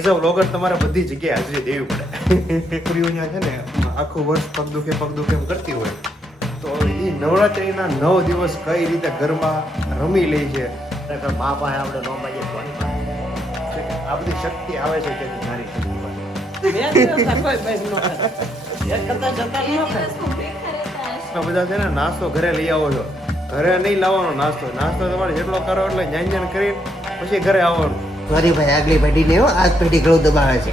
As a vlogger તમારે બધી જગ્યાએ હાજરી દેવી પડે. છોકરીઓ છે ને આખું વર્ષ પગ દુખે એમ કરતી હોય તો એ નવરાત્રિના 9 દિવસ કઈ રીતે ગરબા રમી લે છે. ખરેખર મા પાસે આપણે નો માગીએ કોની પાસે? આ બધી શક્તિ આવે છે કે નારી શક્તિ પાસે. બધા છે ને નાસ્તો ઘરે લઈ આવો છો. ઘરે નહીં લાવવાનો નાસ્તો તમારે જેટલો કરો એટલે જ્ઞાન કરી પછી ઘરે આવવાનું. સોરી ભાઈ, આગલી પેઢી ને આજ પેઢી ઘણું દબાવે છે.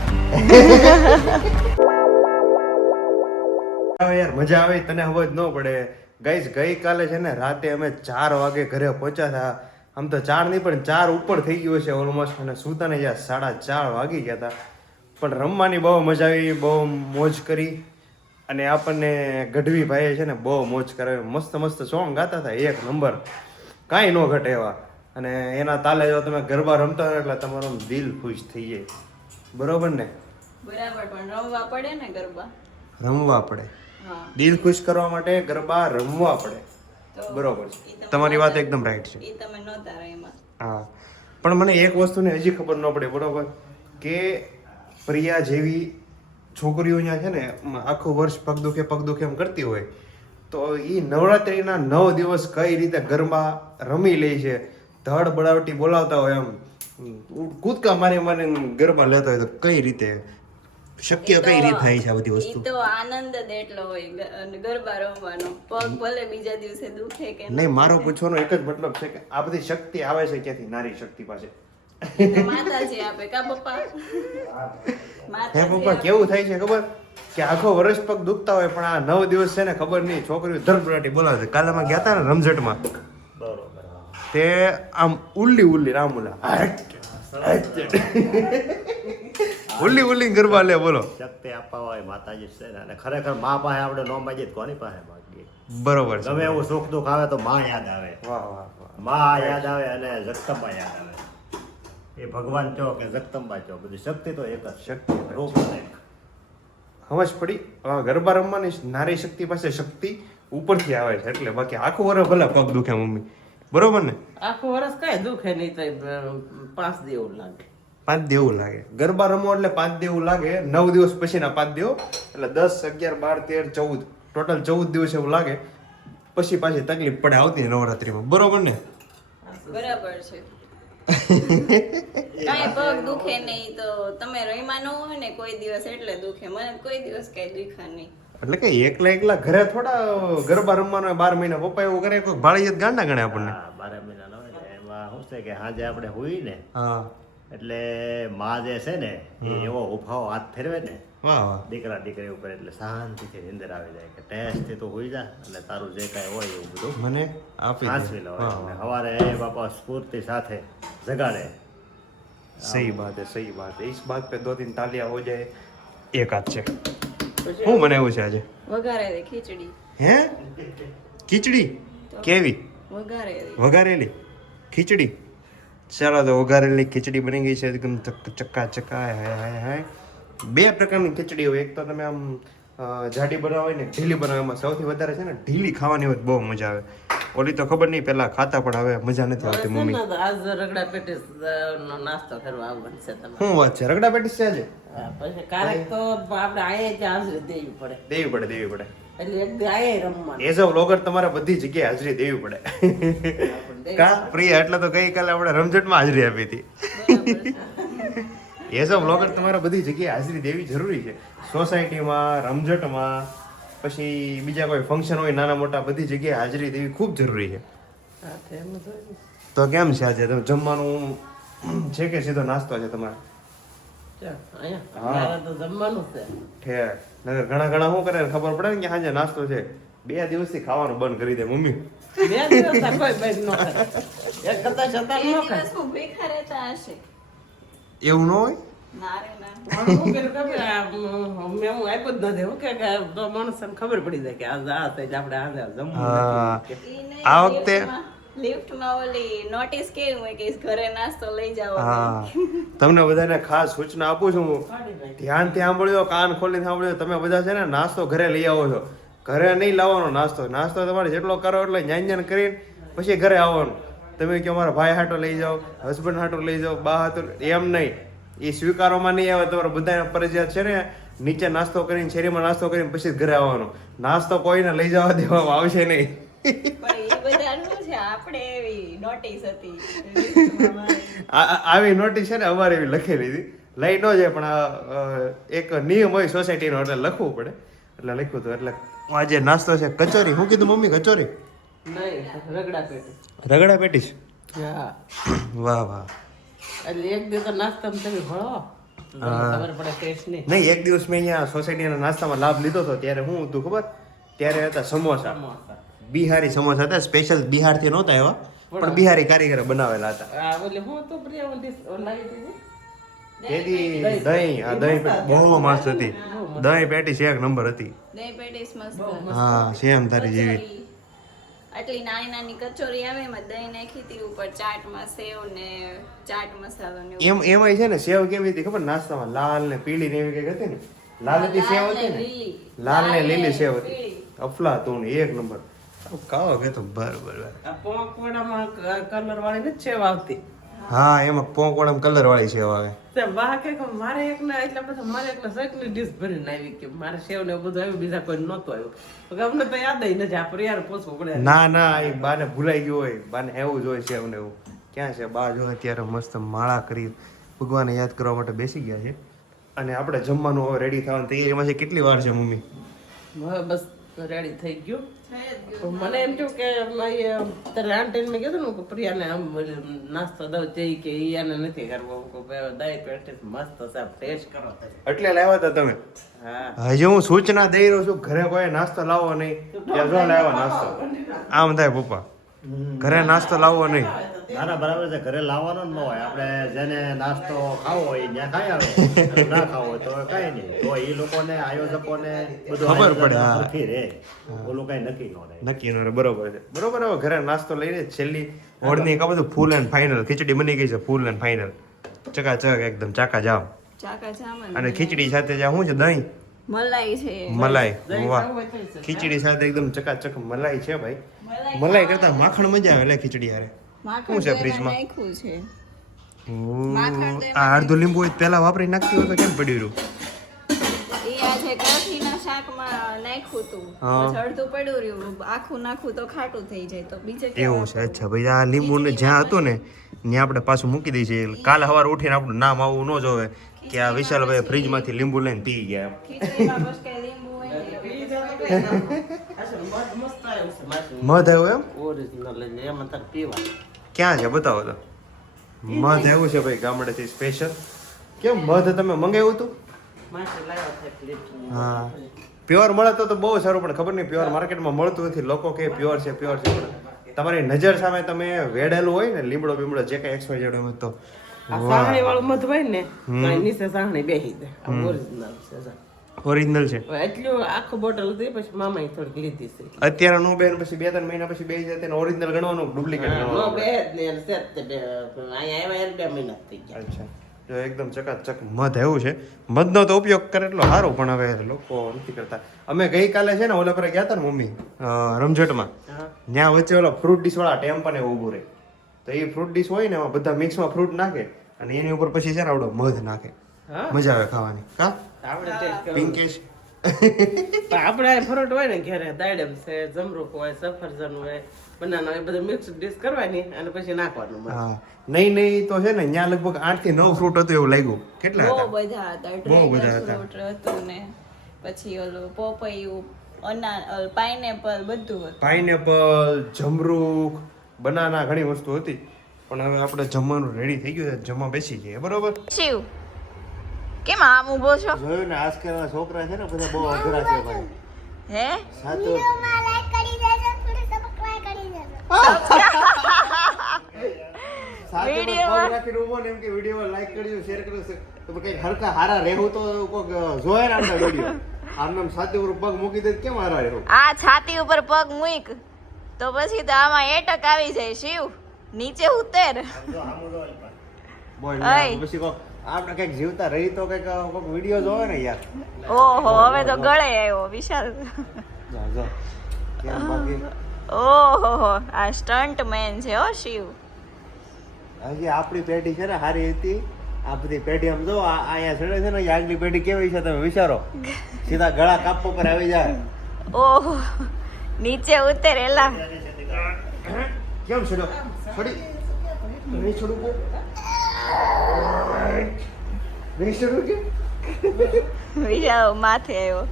યાર મજા આવે તને ખબર જ ન પડે. ગાઈઝ ગઈકાલે છે ને રાતે અમે 4 વાગે ઘરે પહોંચ્યા હતા. આમ તો 4 નહીં પણ 4 ઉપર થઈ ગયો છે ઓલમોસ્ટ. અને સુતાને જ્યાં 4:30 વાગી ગયા હતા. પણ રમવાની બહુ મજા આવી, બહુ મોજ કરી. અને આપણને ગઢવી ભાઈએ છે ને બહુ મોજ કરાવી. મસ્ત સોંગ ગાતા હતા, 1 નંબર, કાંઈ ન ઘટે એવા. અને એના તાલે જો તમે ગરબા રમતા હોય એટલે તમારું દિલ ખુશ થઈ જાય. બરોબર ને? બરાબર, પણ રમવા પડે ને ગરબા. રમવા પડે, હા, દિલ ખુશ કરવા માટે ગરબા રમવા પડે. બરોબર છે, તમારી વાત એકદમ રાઈટ છે. એ તમે નહોતા એમાં. હા, પણ મને એક વસ્તુની હજી ખબર ન પડી, બરોબર, કે પ્રિયા જેવી છોકરીઓ અહીંયા છે ને આખું વર્ષ પગ દુખે એમ કરતી હોય તો એ નવરાત્રિના 9 દિવસ કઈ રીતે ગરબા રમી લે છે. ધડ બડાવટી બોલાવતા હોય, એમ કૂદકા મારી ગરબા લેતા હોય તો કઈ રીતે શક્ય, કઈ રીતે થાય છે આ બધી વસ્તુ? ઈ તો આનંદ જ એટલો હોય ગરબા રમવાનો. પગ ભલે બીજા દિવસે દુખે કે નહીં, મારો પૂછવાનો એક જ મતલબ છે કે આ બધી શક્તિ આવે છે ક્યાંથી? નારી શક્તિ પાસે. માતાજી આપે કા પપ્પા? હે પપ્પા, કેવું થાય છે ખબર કે આખો વર્ષ પગ દુખતા હોય પણ આ 9 દિવસ છે ને ખબર નહીં છોકરીઓ ધરપરાટી બોલાવે છે. કાલે અમે ગયા હતા ને રમઝટમાં, બરોબર. તે આમ ઉલ્લી રામુલા ઉલ્લી ગરબા લે, બોલો. શક્તિ આપવા હોય માતાજી છે ને. અને ખરેખર મા પાસે આપણે નો માગીએ કોની પાસે માગીએ? બરોબર છે. ગમે એવું સુખ દુઃખ આવે તો માં યાદ આવે. વાહ. માં યાદ આવે અને જગદંબા યાદ આવે. એ ભગવાન ચો કે જગદંબા ચો, બધી શક્તિ તો એક જ. શક્તિ રૂપ અનેક. સમજ પડી? ગરબા રમવાની નારી શક્તિ પાસે શક્તિ ઉપરથી આવે છે એટલે. બાકી આખું વર્ષ ભલે પગ દુખે મમ્મી, બરોબર ને? આખું વર્ષ કઈ દુખે નહીં તો 5 દિવસ લાગે. 5 દેવું લાગે ગરબા રમો એટલે 5 દેવું લાગે. 9 દિવસ પછીના 5 દેવો એટલે 10, 11, 12, 13, 14 ટોટલ 14 દિવસ એવું લાગે. પછી પાછી તકલીફ પડે આવતી નવરાત્રીમાં, બરોબર ને? બરાબર છે. કાંઈ પગ દુખે નહીં તો તમે રમ્યા ન હોય ને કોઈ દિવસ એટલે દુખે. મને કોઈ દિવસ કઈ દુખ્યા નહીં. એટલે કે એકલા ઘરે થોડા ગરબા રમવાનો 12 મહિના. પપ્પા એવું કરે કોઈ ભાળી જ ગાંડા ગણે આપણને. હા, 12 મહિના નો હોય ને એમાં શું છે કે સાંજે આપણે હોઈ ને હા, એટલે માં જે છે ને એ એવો ઉફાવો હાથ ફેરવે ને વાહ વાહ. દીકરા દીકરી ઉપર એટલે શાંતિથી નીંદર આવી જાય કે ટેસ્ટથી તું હોઈ જા અને તારું જે કાંઈ હોય એવું બધું મને આપી સાચવી દે. લો. વાહ અને વાહ. સવારે એ બાપા સ્ફૂર્તિ સાથે જગાડે. सही बात है, सही बात है. इस बात पे 2-3 तालियां हो जाए. एक हाथ છે. શું બનાવ્યું છે આજે? વઘારેલી ખીચડી. હે? ખીચડી કેવી? વઘારેલી ખીચડી. ચાલો તો વઘારેલી ખીચડી બની ગઈ છે એકદમ ચક્કા. હાય. 2 પ્રકારની ખીચડી હોય. એક તો તમે આમ જાડી બનાવો હોય ને ઢીલી બનાવો. એમાં સૌથી વધારે છે ને ઢીલી ખાવાની હોય બહુ મજા આવે. ઓલી તો ખબર નહીં પેલા ખાતા પણ હવે મજા નથી આવતી મમ્મી. આજ રગડા પેટીસ નો નાસ્તો કરવા આવવાનું છે તમારે. શું વાત છે? રગડા પેટીસ છે આજે? પછી ક્યારેક તો આપણે આયે જ હાજરી દેવી પડે. દેવી પડે. એટલે એક ગાયે રમવાનું. એઝ અ વ્લોગર તમારે બધી જગ્યાએ હાજરી દેવી પડે. કા પ્રિયા? એટલે તો ગઈકાલે આપણે રમઝટમાં હાજરી આપી હતી. એઝ અ વ્લોગર તમારે બધી જગ્યાએ હાજરી દેવી જરૂરી છે. સોસાયટીમાં, રમઝટમાં, પછી બીજા કોઈ ફંક્શન હોય નાના મોટા, બધી જગ્યાએ હાજરી દેવી ખૂબ જરૂરી છે. હા, તો એમ જ હોય ને. તો કેમ છે આજે તમે જમવાનું છે કે સીધો નાસ્તો છે તમારે? ચાલ, અહીંયા મારે તો જમવાનું છે. ઠેક નગર ઘણા શું કરે ને ખબર પડે ને કે સાંજે નાસ્તો છે. 2 દિવસથી ખાવાનું બંધ કરી દે મમ્મી. 2 દિવસ આ કોઈ બેન ન ખાય. એક કરતા છતાં એ ન ખાય. દિવસ હું ભેખા રહેતા હશે. એવું ન હોય? ના રે ના. હું પેલું ખબર મેં હું આપ્યું જ નથી. હું કે તો માણસને ખબર પડી જાય કે આ થાય આપણે આજે જમવું હા. નથી. ઈ નહીં, આ વખતે લિફ્ટમાં ઓલી નોટિસ કેવી હોય કે ઘરે નાસ્તો લઈ જાવ. હા, તમને બધાને ખાસ સૂચના આપું છું. ધ્યાનથી સાંભળ્યો, કાન ખોલીને સાંભળ્યો. તમે બધા છે ને નાસ્તો ઘરે લઈ આવો છો. ઘરે નહીં લાવવાનો નાસ્તો તમારે જેટલો કરો એટલે જ્ઞાન કરીને પછી ઘરે આવવાનું. તમે કે અમારા ભાઈ હાટો લઈ જાઓ, હસબન્ડ હાટો લઈ જાઓ, બા હાટો, એમ નહીં. એ સ્વીકારવામાં નહીં આવે તમારે બધાને ફરજિયાત છે ને નીચે નાસ્તો કરીને શેરીમાં નાસ્તો કરીને પછી જ ઘરે આવવાનો. નાસ્તો કોઈને લઈ જવા દેવામાં આવશે નહીં. પણ એ બધાનું છે આપણે એવી નોટિસ હતી આવી નોટિસ છે ને અમારે એવી લખેલી હતી. લઈ ન જાય પણ એક નિયમ હોય સોસાયટીનો એટલે લખવું પડે એટલે લખ્યું હતું. એટલે આજે નાસ્તો છે કચોરી. શું કીધું મમ્મી? કચોરી નહીં રગડા પેટી. રગડા પેટીસ. હા વાહ વાહ. એટલે એક દિવસ નાસ્તામાં તમે ભણો ખબર પડે ટેસ્ટ નહીં. નહીં, એક દિવસ મેં અહીંયા સોસાયટીના નાસ્તામાં લાભ લીધો હતો. ત્યારે શું હતું ખબર? ત્યારે હતા સમોસા. બિહારી સમોસા હતા. સ્પેશિયલ બિહારથી નહોતા એવા, પણ બિહારી કારીગરે બનાવેલા હતા. આ ઓલે હું તો પ્રિયા ડિશ લાવી દીધી. તેથી દહીં, આ દહીં પેટી બહુ મસ્ત હતી. દહીં પેટીસ એક નંબર હતી. દહીં પેટીસ મસ્ત. હા, સેમ તારી જેવી. કચોરી. આટલી નાની નાની કચોરી આવે એમાં દહીં નાખી હતી ઉપર, ચાટમાં સેવ ને ચાટ મસાલો ને એવું. એમાંય છે ને સેવ કેવી હતી ખબર? નાસ્તામાં લાલ ને પીળી ને એવી કઈક હતી ને. લાલ હતી સેવ હતી ને, લાલ ને લીલી સેવ હતી. અફલાતુન એક નંબર. કાવો કે તો બરાબર. આ પોંકવાડામાં કલર વાળી નથી સેવ આવતી. હા, એમાં પોંકવાડામાં કલર વાળી સેવ આવે. તે વાહ કે મારે એકના એટલા બધા મારે એકના શેકની ડીશ ભરીને આવી કે મારે સેવ ને બધું આવ્યું, બીજા કોઈ નહોતું આવ્યું. તો અમને તો યાદ નથી. આપણે યાર પૂછવું પડે. ના ના, એ બાને ભૂલાઈ ગયું હોય. બાને એવું જ હોય સેવ ને એવું. ક્યાં છે બા? જો અત્યારે મસ્ત માળા કરી ભગવાનને યાદ કરવા માટે બેસી ગયા છે. અને આપણે જમવાનું હવે રેડી થવાની તૈયારીમાં છે. કેટલી વાર છે મમ્મી? હવે બસ રેડી થઈ ગયું. મને એમ થયું કે તારે આંટીને મેં કીધું ને કે પ્રિયાને આમ નાસ્તો દઉં તે કે ઈયાને નથી કરવો. દહીં પેટીસ મસ્ત છે, ટેસ્ટ કરો. એટલે લાવ્યા હતા તમે? હા હજી હું સૂચના દઈ રહ્યો છું, ઘરે કોઈ નાસ્તો લાવવો નહીં. ત્યાં જો લાવ્યા નાસ્તો. આમ થાય પપ્પા, ઘરે નાસ્તો લાવવો નહીં. નાના બરાબર છે. ઘરે લાવવાનો જ ન હોય. આપણે જેને નાસ્તો ખાવો હોય ત્યાં ખાઈ આવે, અને ના ખાવો હોય તો કાંઈ નહીં. તો એ લોકોને આયોજકોને બધું ખબર પડે, હા. આયોજન સરખી રહે. ઓલું કાંઈ નક્કી ન રહે. નક્કી નો રે, બરોબર છે. બરોબર. હવે ઘરે નાસ્તો લઈને છેલ્લી ઓળની કા બધું ફૂલ એન્ડ ફાઇનલ. ખીચડી બની ગઈ છે ફૂલ એન્ડ ફાઇનલ. ચકાચક એકદમ ચાકા જામ. ચાકા જામન અને ખીચડી સાથે જ્યાં શું છે? દહીં મલાઈ છે. મલાઈ. વાહ, ખીચડી સાથે એકદમ ચકાચક મલાઈ છે ભાઈ. મલાઈ કરતા માખણ મજા આવે એટલે ખીચડી હારે. માખણ શું છે તો ફ્રીજમાં? એમાં નાખ્યું છે. ઓહ, આ અડધું લીંબુ હોય પહેલા વાપરી નાખતી હોય તો કેમ પડ્યું રહ્યું? એ આજે કાઠીના શાકમાં નાખ્યું હતું. હા. પછી અડધું પડ્યું રહ્યું. આખું નાખું તો ખાટું થઈ જાય. તો બીજે એવું છે. અચ્છા ભાઈ, આ લીંબુ ને જ્યાં હતું ને ત્યાં આપણે પાછું મૂકી દઈએ છીએ. કાલે સવારે ઉઠીને આપણું નામ આવવું ન જોવે કે આ વિશાલભાઈ ફ્રીજમાંથી લીંબુ લઈને પી ગયા. ખીચડીમાં બસ કે લીંબુ હોય ને. મસ્ત આવ્યું છે માસી. મધ આવ્યું એમ? ઓરિજિનલ લઈને એમાં તાર પીવા. ક્યાં છે બતાવો તો. મધ આવ્યું છે ભાઈ ગામડેથી સ્પેશિયલ. કેમ મધ તમે મંગાવ્યું હતું? માસી લાવ્યા છે ક્લિપ. હા, પ્યોર મળે તો બહુ સારું, પણ ખબર નહીં પ્યોર માર્કેટમાં મળતું નથી. લોકો કે પ્યોર છે પ્યોર છે, પણ તમારી નજર સામે તમે વેડેલું હોય ને લીમડો બીમડો જે કઈ XYZ હોય તો આ સાહણી વાળું મધ હોય ને તો એ નીચે સાહણી બેસી દે. આ ઓરિજિનલ છે. ઓરિજિનલ છે. હવે એટલું આખું બોટલ હતી, પછી મામાએ થોડીક લીધી છે. અત્યારે નું બેન પછી 2-3 મહિના પછી બેસી જાય તેને ઓરિજિનલ ગણવાનું, ડુપ્લિકેટ નો ગણવાનું. બે જ ને એને સેટ તે બે અહીંયા આવ્યા એને 2 મહિના થઈ ગયા. અચ્છા, જો એકદમ ચકાચક મધ આવ્યું છે. મધનો તો ઉપયોગ કરે એટલો સારો, પણ હવે લોકો નથી કરતા. અમે ગઈકાલે છે ને ઓલા પર ગયા હતા ને મમ્મી રમઝટમાં, ત્યાં વચ્ચે ઓલા ફ્રૂટ ડીશ વાળા ટેમ્પા ને ઊભું રહે. તો એ ફ્રૂટ ડીશ હોય ને એમાં બધા મિક્સમાં ફ્રૂટ નાખે અને એની ઉપર પછી છે ને આવડો મધ નાખે. મજા આવે ખાવાની. કા આપણે ટેસ્ટ કરવાનું. પિંકેશ પણ આપણે ફ્રૂટ હોય ને ઘરે દાડમ છે, જમરૂખ હોય, સફરજન હોય, બનાના હોય, બધું મિક્સ ડીશ કરવાની અને પછી નાખવાનું મધ. હા, નહીં તો છે ને ત્યાં લગભગ 8 થી 9 ફ્રૂટ હતું એવું લાગ્યું. કેટલા બહુ હતા? બધા હતા. બહુ બધા ડ્રેગન હતા. ફ્રૂટ હતું ને પછી ઓલું પોપૈયું, પાઇનેપલ બધું હતું. પાઇનેપલ, જમરૂખ, બનાના, ઘણી વસ્તુ હતી. પણ હવે આપણે જમવાનું રેડી થઈ ગયું છે, જમવા બેસી જઈએ. બરોબર? શિવ કેમ આમ ઊભો છો? જોયું ને આજકાલના છોકરા છે ને બધા બહુ અઘરા છે ભાઈ. હે સાચું. વિડિયોમાં રાખીને ઊભો ને એમ કે વિડિયો લાઈક કરજો, શેર કરજો. તો કઈ હરકા હારા રહેવું તો કોક જોયે ને આપણા વિડિયો. આમ નામ સાથે ઉપર પગ મૂકી દે કેમ હારા રહેવું? આ છાતી ઉપર પગ મૂક તો પછી તો આમાં એટક આવી જાય. શિવ નીચે ઉતર. જો આમ જો બોલ અય. પછી કોક આપણે કઈક જીવતા રહી તો કઈક કોક વિડિયો જોવે ને યાર. ઓહો હવે તો ગળે આવ્યો વિશાલ. જો કેમ બાકી ઓહો આ સ્ટન્ટ મેન છે હો શિવ. હજી આપણી પેઢી છે ને હારી હતી. આ બધી પેઢી આમ જો અહીંયા ચડે છે ને એ આગલી પેઢી કેવી છે તમે વિચારો સીધા ગળા કાપવા પર આવી જાય ઓહો નીચે ઉતરેલા કેમ છોડ્યો છોડી નહીં છોડું કે નહીં છોડું કે વિશાલ માથે આવ્યો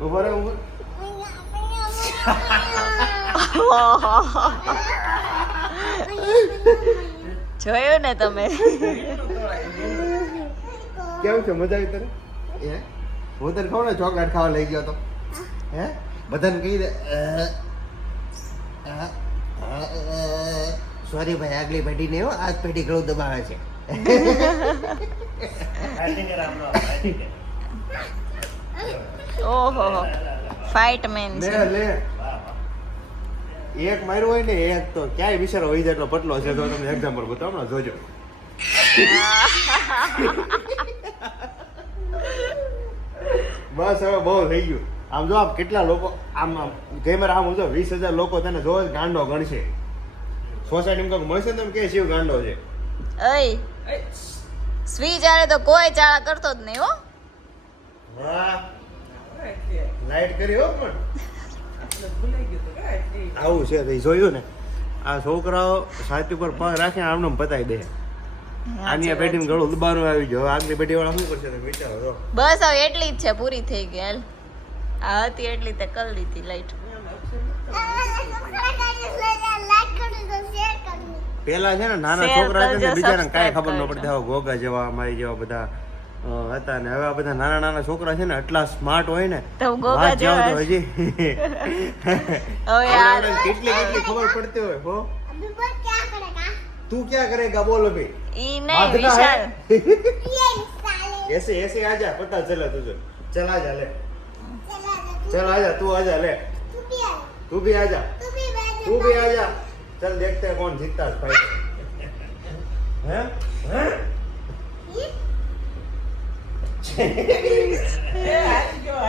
ઉભા રહો ઉભા જોયું ને તમે કેવું છે મજા આવી તને હે હું તને કહું ને ચોકલેટ ખાવા લઈ ગયો તો હે બધાને કહી દે સોરી ભાઈ આગલી પેઢી ને આજ પેઢી ગળું દબાવે છે ઓહો ફાઇટ મેન લે છે લે એક માર્યો હોય ને એક તો ક્યાંય વિચારો હોય જાય એટલો પટલો છે તો તમને એક્ઝામ્પલ બતાવો હમણાં જોજો બસ હવે બહુ થઈ ગયું આમ જો આમ કેટલા લોકો આમ આમ કેમેરા આમ જો 20,000 લોકો તને જોવે જ ગાંડો ગણશે સોસાયટીમાં કંઈક મળશે ને તમે કે શિવ ગાંડો છે અય સ્વી જારે તો કોઈ ચાળા કરતો જ નહીં હો વાહ લાઈટ કરી હો પણ આવું છે તો ઈ જોયું ને આ છોકરાઓ છાતી પર પગ રાખીને આમને પતાવી દે આની આ પેઢીને ગળું દબાવવાનું આવી ગયો હવે આગલી પેઢી વાળા શું કરશે તમે વિચારો તો બસ હવે એટલી જ છે પૂરી થઈ ગઈ હાલ આ હતી એટલી તે કરી લીધી લાઈટ પેલા છે ને નાના Share છોકરા હતા ને કરજો, બિચારાને કાંઈ subscribe ખબર ન કરજો. પડતી હવે ગોગા જેવા અમારી જેવા બધા હતા ને હવે આ બધા નાના નાના છોકરા છે ને એટલા સ્માર્ટ હોય ને તો ગોગા વાત જાઓ તો જેવા હજી હવે યાર આવડાને કેટલી કેટલી ખબર પડતી હોય હો તું ક્યાં કરેગા બોલો ભાઈ ઈ નહીં વિશાલ ऐसे ऐसे आजा पता चला तुझे चल आजा ले चल आजा तू आजा ले तू भी आजा तू भी आजा चल देखते हैं कौन जीतता है फाइट हैं हैं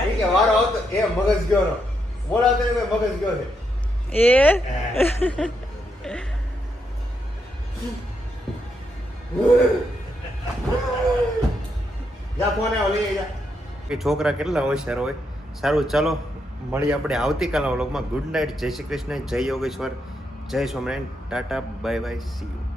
ठीक है वारो આવતો એ મગજ ગયો નો બોલાવતો ને મગજ ગયો છે એ જા ફોન આવ લઈ જા એ છોકરા કેટલા હોશિયાર હોય સારું ચાલો મળીએ આપણે આવતીકાલના વ્લોગમાં ગુડ નાઇટ જય શ્રી કૃષ્ણ જય યોગેશ્વર જય Swaminarayan Tata bye bye see you